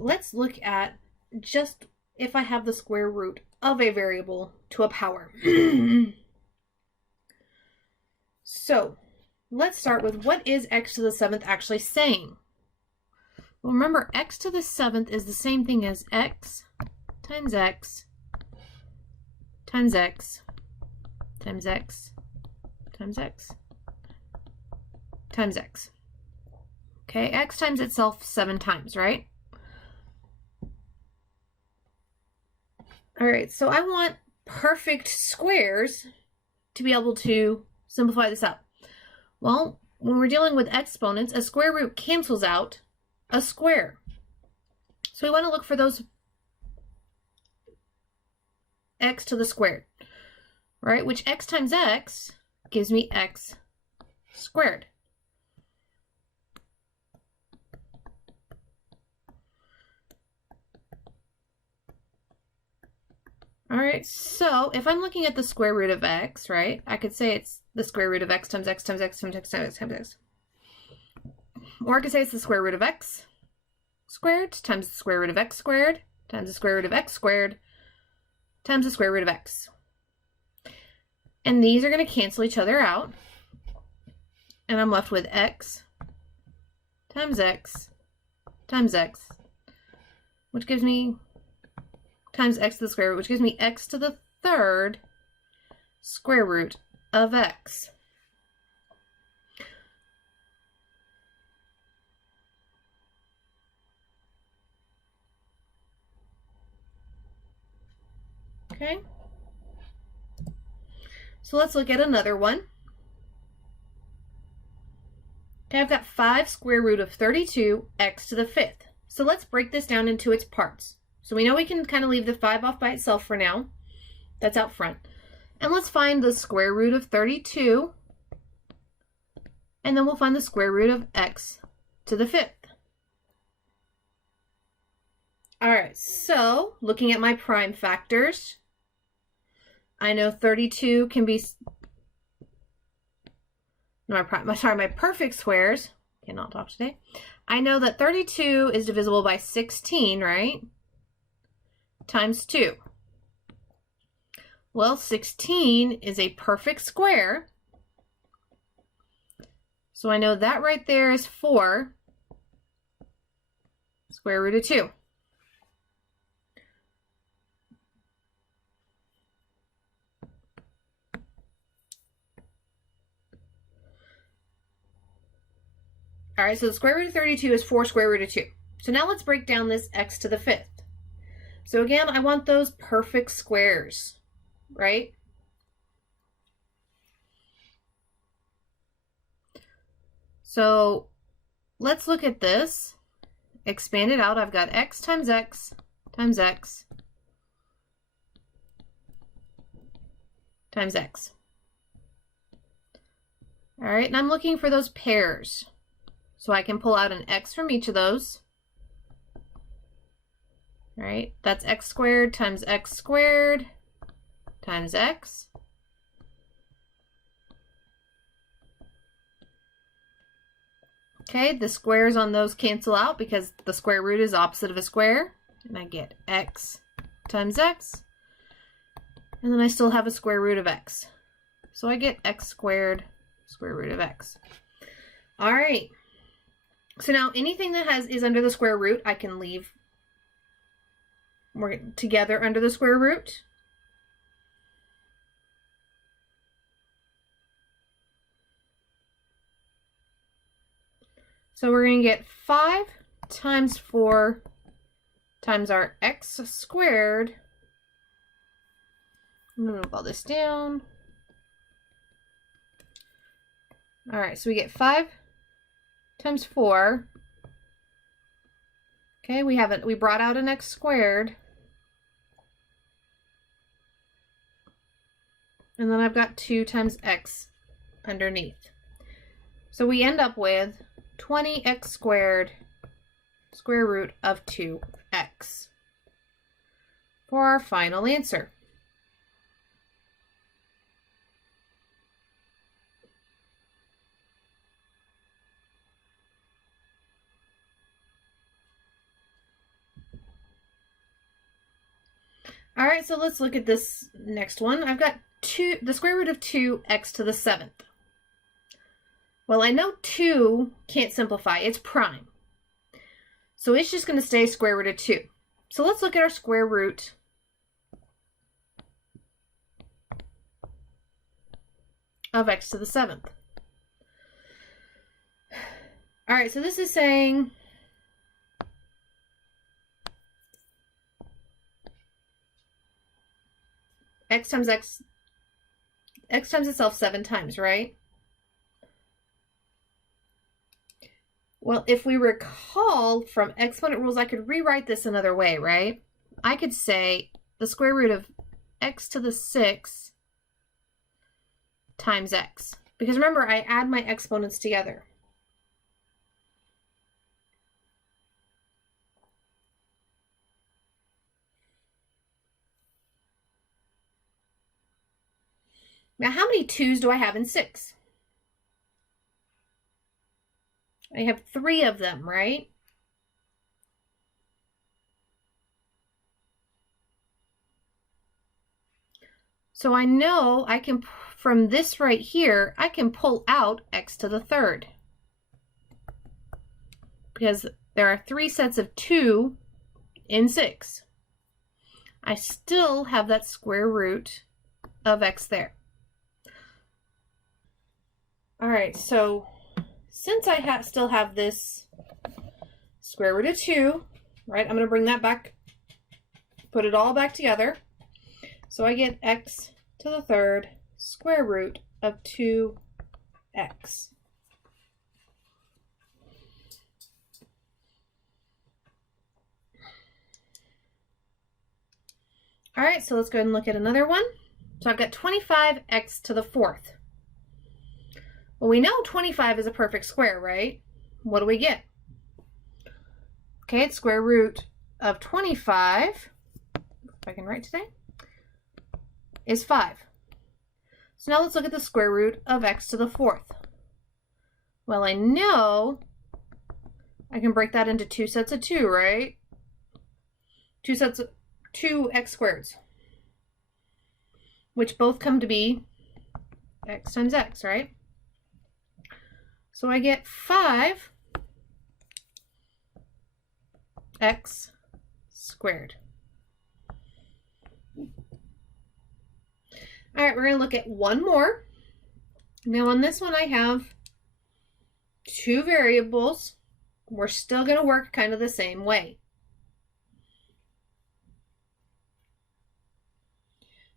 let's look at just if I have the square root of a variable to a power. So let's start with, what is x to the 7th actually saying? Well, remember, x to the 7th is the same thing as x times x times x times x times x times x. Okay, x times itself 7 times, right? All right, so I want perfect squares to be able to simplify this out. Well, when we're dealing with exponents, a square root cancels out a square. So we want to look for those x to the squared, right? Which x times x gives me x squared. All right, so if I'm looking at the square root of x, right, I could say it's the square root of x times x times x times x times x times x. Or I could say it's the square root of x squared times the square root of x squared times the square root of x squared times the square root of x. And these are going to cancel each other out. And I'm left with x times x times x, which gives me times x to the square root, which gives me x to the 3rd square root of x. Okay, so let's look at another one. Okay, I've got 5 square root of 32 x to the 5th. So let's break this down into its parts. So we know we can kind of leave the 5 off by itself for now. That's out front. And let's find the square root of 32. And then we'll find the square root of x to the 5th. All right, so looking at my prime factors, I know 32 can be, my perfect squares. Cannot talk today. I know that 32 is divisible by 16, right? Times 2. Well, 16 is a perfect square. So I know that right there is 4 square root of 2. All right, so the square root of 32 is 4 square root of 2. So now let's break down this x to the 5th. So again, I want those perfect squares, right? So let's look at this. Expand it out. I've got x times x times x times x. All right, and I'm looking for those pairs. So I can pull out an x from each of those. All right, that's x squared times x squared times x. Okay, the squares on those cancel out because the square root is opposite of a square. And I get x times x. And then I still have a square root of x. So I get x squared square root of x. All right. So now anything that is under the square root, I can leave together under the square root. So we're going to get 5 times 4 times our x squared. I'm going to move all this down. All right, so we get 5 times 4. Okay, we brought out an x squared. And then I've got 2 times x underneath. So we end up with 20x squared square root of 2x for our final answer. All right, so let's look at this next one. I've got the square root of 2x to the 7th. Well, I know 2 can't simplify. It's prime. So it's just going to stay square root of 2. So let's look at our square root of x to the 7th. All right, so this is saying x times itself 7 times, right? Well, if we recall from exponent rules, I could rewrite this another way, right? I could say the square root of x to the 6 times x. Because remember, I add my exponents together. Now, how many 2's do I have in 6? I have 3 of them, right? So I know I can, from this right here, I can pull out x to the 3rd. Because there are 3 sets of 2 in 6. I still have that square root of x there. All right, so since I still have this square root of 2, right, I'm going to bring that back, put it all back together. So I get x to the 3rd square root of 2x. All right, so let's go ahead and look at another one. So I've got 25x to the 4th. Well, we know 25 is a perfect square, right? What do we get? Okay, it's square root of 25, if I can write today, is 5. So now let's look at the square root of x to the 4th. Well, I know I can break that into 2 sets of 2, right? 2 sets of 2x squareds, which both come to be x times x, right? So I get 5x squared. All right, we're going to look at one more. Now on this one I have 2 variables. We're still going to work kind of the same way.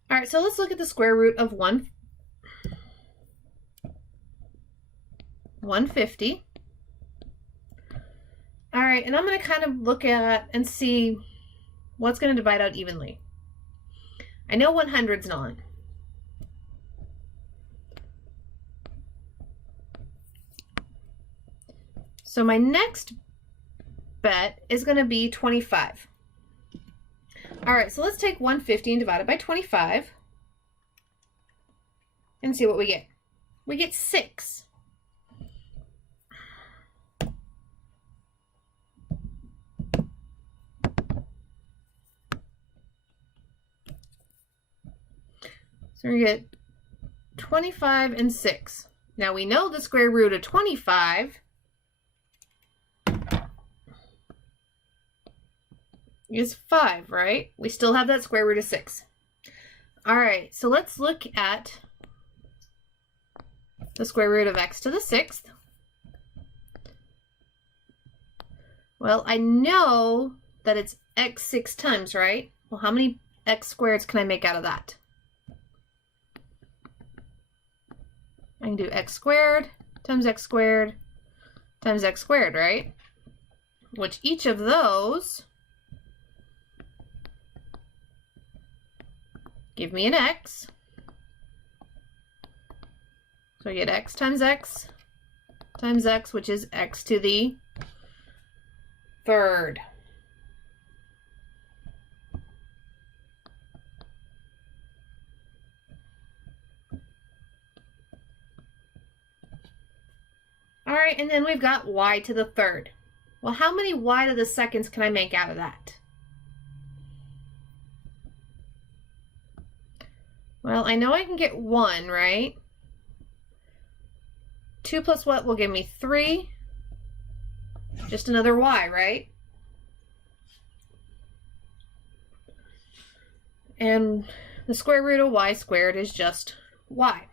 All right, so let's look at the square root of 150. All right, and I'm going to kind of look at and see what's going to divide out evenly. I know 100's not. So my next bet is going to be 25. All right, so let's take 150 and divide it by 25 and see what we get. We get 6. So we get 25 and 6. Now we know the square root of 25 is 5, right? We still have that square root of 6. All right, so let's look at the square root of x to the 6th. Well, I know that it's x 6 times, right? Well, how many x squareds can I make out of that? I can do x squared times x squared times x squared, right? Which each of those give me an x. So I get x times x times x, which is x to the 3rd. All right, and then we've got y to the 3rd. Well, how many y to the 2nds can I make out of that? Well, I know I can get 1, right? 2 plus what will give me 3? Just another y, right? And the square root of y squared is just y.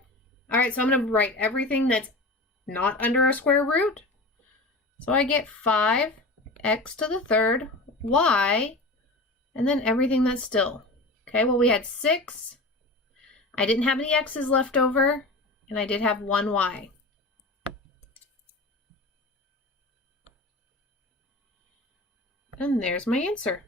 All right, so I'm going to write everything that's not under a square root. So I get 5x to the third, y, and then everything that's still. Okay, well, we had 6. I didn't have any x's left over, and I did have 1 y. And there's my answer.